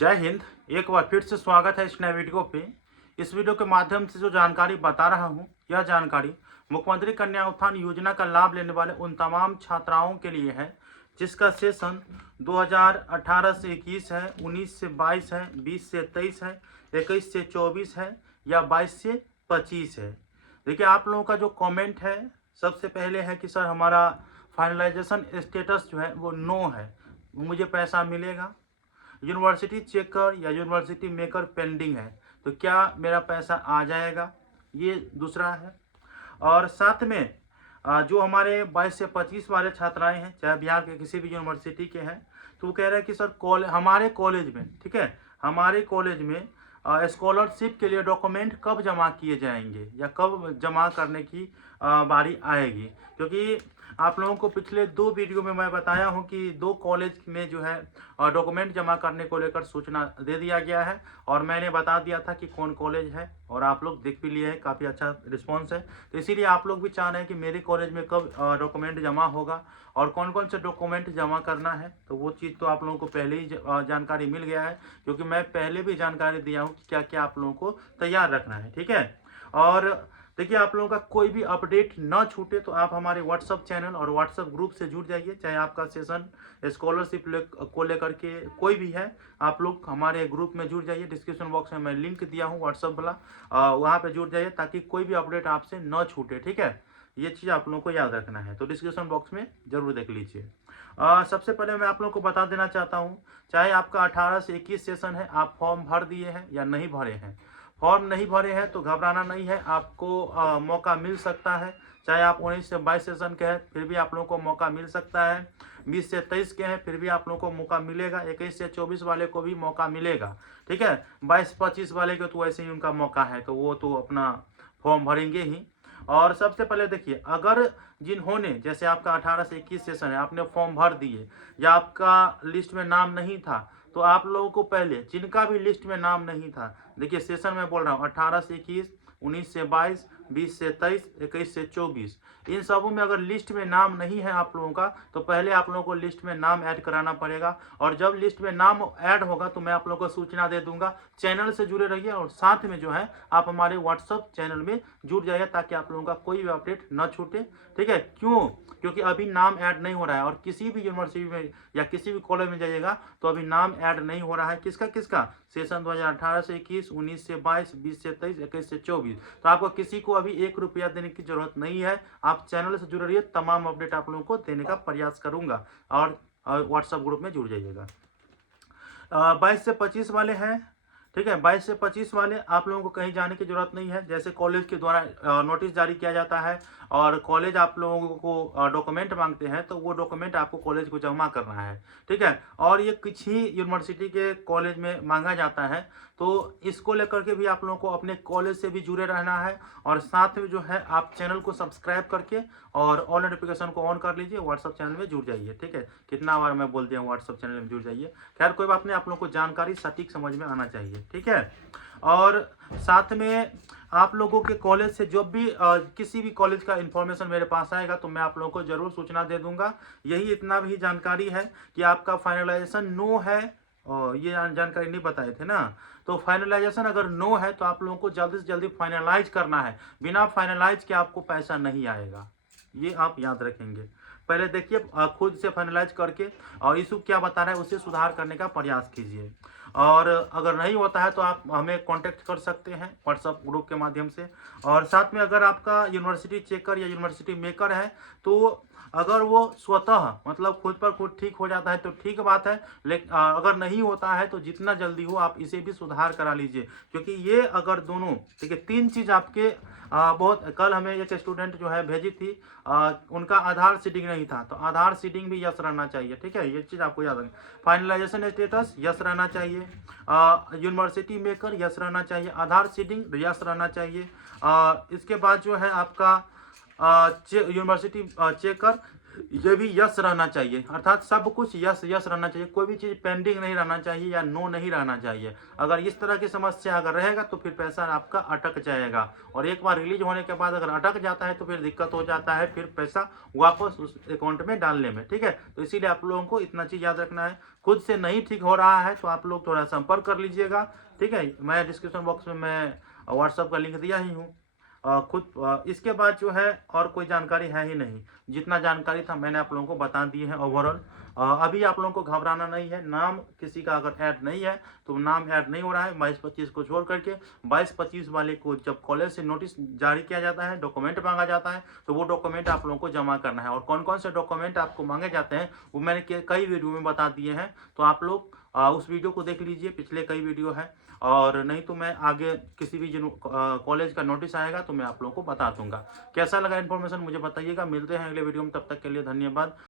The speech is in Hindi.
जय हिंद। एक बार फिर से स्वागत है इस नए वीडियो पे। इस वीडियो के माध्यम से जो जानकारी बता रहा हूँ, यह जानकारी मुख्यमंत्री कन्या उत्थान योजना का लाभ लेने वाले उन तमाम छात्राओं के लिए है जिसका सेशन 2018 से 21 है, 19 से 22 है, 20 से 23 है, 21 से 24 है या 22 से 25 है। देखिए, आप लोगों का जो कमेंट है, सबसे पहले है कि सर हमारा फाइनलाइजेशन स्टेटस जो है वो नो है, मुझे पैसा मिलेगा। यूनिवर्सिटी चेकर या यूनिवर्सिटी मेकर पेंडिंग है, तो क्या मेरा पैसा आ जाएगा, ये दूसरा है। और साथ में जो हमारे 22 से 25 वाले छात्राएं हैं, चाहे बिहार के किसी भी यूनिवर्सिटी के हैं, तो वो कह रहे हैं कि सर हमारे कॉलेज में, ठीक है, हमारे कॉलेज में स्कॉलरशिप के लिए डॉक्यूमेंट कब जमा किए जाएंगे या कब जमा करने की बारी आएगी। क्योंकि आप लोगों को पिछले 2 वीडियो में मैं बताया हूं कि 2 कॉलेज में जो है डॉक्यूमेंट जमा करने को लेकर सूचना दे दिया गया है और मैंने बता दिया था कि कौन कॉलेज है और आप लोग देख भी लिए हैं, काफ़ी अच्छा रिस्पांस है। तो इसीलिए आप लोग भी चाह रहे हैं कि मेरे कॉलेज में कब डॉक्यूमेंट जमा होगा और कौन कौन से डॉक्यूमेंट जमा करना है। तो वो चीज़ तो आप लोगों को पहले ही जानकारी मिल गया है, क्योंकि मैं पहले भी जानकारी दिया हूँ कि क्या क्या आप लोगों को तैयार रखना है, ठीक है। और देखिए, आप लोगों का कोई भी अपडेट ना छूटे तो आप हमारे व्हाट्सअप चैनल और व्हाट्सअप ग्रुप से जुड़ जाइए। चाहे आपका सेशन स्कॉलरशिप को लेकर के कोई भी है, आप लोग हमारे ग्रुप में जुड़ जाइए। डिस्क्रिप्शन बॉक्स में मैं लिंक दिया हूँ व्हाट्सअप वाला, वहाँ पे जुड़ जाइए ताकि कोई भी अपडेट आपसे न छूटे, ठीक है। ये चीज़ आप लोगों को याद रखना है, तो डिस्क्रिप्शन बॉक्स में जरूर देख लीजिए। सबसे पहले मैं आप लोगों को बता देना चाहता हूँ, चाहे आपका 18 से 21 सेशन है, आप फॉर्म भर दिए हैं या नहीं भरे हैं। फॉर्म नहीं भरे हैं तो घबराना नहीं है, आपको मौका मिल सकता है। चाहे आप 19 से 22 सेशन के हैं, फिर भी आप लोगों को मौका मिल सकता है। 20 से 23 के हैं, फिर भी आप लोगों को मौका मिलेगा। 21 से 24 वाले को भी मौका मिलेगा, ठीक है। 22-25 वाले को तो वैसे ही उनका मौका है, तो वो तो अपना फॉर्म भरेंगे ही। और सबसे पहले देखिए, अगर जिन्होंने, जैसे आपका 18 से 21 सेशन है, आपने फॉर्म भर दिए या आपका लिस्ट में नाम नहीं था, तो आप लोगों को पहले, जिनका भी लिस्ट में नाम नहीं था, देखिए सेशन में बोल रहा हूँ 18 से 21, 19 से 22, 20 से 23, 21 से 24, इन सबों में अगर लिस्ट में नाम नहीं है आप लोगों का, तो पहले आप लोगों को लिस्ट में नाम ऐड कराना पड़ेगा। और जब लिस्ट में नाम ऐड होगा तो मैं आप लोगों को सूचना दे दूंगा। चैनल से जुड़े रहिए और साथ में जो है आप हमारे व्हाट्सअप चैनल में जुड़ जाइए ताकि आप लोगों का कोई भी अपडेट न छूटे, ठीक है। क्यों? क्योंकि अभी नाम ऐड नहीं हो रहा है और किसी भी यूनिवर्सिटी में या किसी भी कॉलेज में जाइएगा तो अभी नाम ऐड नहीं हो रहा है। किसका किसका? सेशन 2018 से 21, 19 से 22, 20 से 23, 21 से 24। तो आपको किसी को अभी 1 रुपया देने की जरूरत नहीं है। आप चैनल से जुड़े रहिए, तमाम अपडेट आप लोगों को देने का प्रयास करूंगा। और व्हाट्सएप ग्रुप में जुड़ जाइएगा। 22 से 25 वाले हैं, ठीक है। 22 से 25 वाले आप लोगों को कहीं जाने की जरूरत नहीं है। जैसे कॉलेज के द्वारा नोटिस जारी किया जाता है और कॉलेज आप लोगों को डॉक्यूमेंट मांगते हैं, तो वो डॉक्यूमेंट आपको कॉलेज को जमा करना है, ठीक है। और ये कुछ ही यूनिवर्सिटी के कॉलेज में मांगा जाता है, तो इसको लेकर के भी आप लोगों को अपने कॉलेज से भी जुड़े रहना है। और साथ में जो है आप चैनल को सब्सक्राइब करके और ऑल नोटिफिकेशन को ऑन कर लीजिए। व्हाट्सअप चैनल में जुड़ जाइए, ठीक है। कितना बार मैं बोल दिया हूँ, व्हाट्सअप चैनल में जुड़ जाइए। खैर कोई बात नहीं, आप लोगों को जानकारी सटीक समझ में आना चाहिए, ठीक है। और साथ में आप लोगों के कॉलेज से जो भी किसी भी कॉलेज का इंफॉर्मेशन मेरे पास आएगा तो मैं आप लोगों को जरूर सूचना दे दूंगा। यही इतना भी जानकारी है कि आपका फाइनलाइजेशन नो है, और ये जानकारी नहीं बताए थे ना। तो फाइनलाइजेशन अगर नो है तो आप लोगों को जल्दी से जल्दी फाइनलाइज करना है। बिना फाइनलाइज के आपको पैसा नहीं आएगा, ये आप याद रखेंगे। पहले देखिए, खुद से फाइनलाइज करके और इशू क्या बता रहा है उसे सुधार करने का प्रयास कीजिए। और अगर नहीं होता है तो आप हमें कांटेक्ट कर सकते हैं व्हाट्सएप ग्रुप के माध्यम से। और साथ में अगर आपका यूनिवर्सिटी चेकर या यूनिवर्सिटी मेकर है, तो अगर वो स्वतः मतलब खुद पर खुद ठीक हो जाता है तो ठीक बात है, लेकिन अगर नहीं होता है तो जितना जल्दी हो आप इसे भी सुधार करा लीजिए। क्योंकि ये अगर दोनों, ठीक है, 3 चीज़ आपके बहुत, कल हमें एक स्टूडेंट जो है भेजी थी, उनका आधार सीडिंग नहीं था, तो आधार सीडिंग भी यस रहना चाहिए, ठीक है। ये चीज़ आपको याद रखना। फाइनलाइजेशन स्टेटस यस रहना चाहिए, यूनिवर्सिटी मेकर यस रहना चाहिए, आधार सीडिंग यस रहना चाहिए। इसके बाद जो है आपका यूनिवर्सिटी चेकर ये भी यस रहना चाहिए, अर्थात सब कुछ यस यस रहना चाहिए, कोई भी चीज़ पेंडिंग नहीं रहना चाहिए या नो नहीं रहना चाहिए। अगर इस तरह की समस्या अगर रहेगा तो फिर पैसा आपका अटक जाएगा, और एक बार रिलीज होने के बाद अगर अटक जाता है तो फिर दिक्कत हो जाता है फिर पैसा वापस उस अकाउंट में डालने में। ठीक है, तो इसीलिए आप लोगों को इतना चीज़ याद रखना है। खुद से नहीं ठीक हो रहा है तो आप लोग थोड़ा संपर्क कर लीजिएगा। ठीक है, मैं डिस्क्रिप्शन बॉक्स में मैं व्हाट्सअप का लिंक दिया ही हूँ। इसके बाद जो है और कोई जानकारी है ही नहीं। जितना जानकारी था मैंने आप लोगों को बता दी है ओवरऑल। अभी आप लोगों को घबराना नहीं है। नाम किसी का अगर ऐड नहीं है तो नाम ऐड नहीं हो रहा है 22-25 को छोड़ करके। 22-25 वाले को जब कॉलेज से नोटिस जारी किया जाता है, डॉक्यूमेंट मांगा जाता है, तो वो डॉक्यूमेंट आप लोगों को जमा करना है। और कौन कौन से डॉक्यूमेंट आपको मांगे जाते हैं वो मैंने कई वीडियो में बता दिए हैं, तो आप लोग उस वीडियो को देख लीजिए, पिछले कई वीडियो है। और नहीं तो मैं आगे किसी भी कॉलेज का नोटिस आएगा तो मैं आप लोगों को बता दूंगा। कैसा लगा इन्फॉर्मेशन मुझे बताइएगा। मिलते हैं अगले वीडियो में, तब तक के लिए धन्यवाद।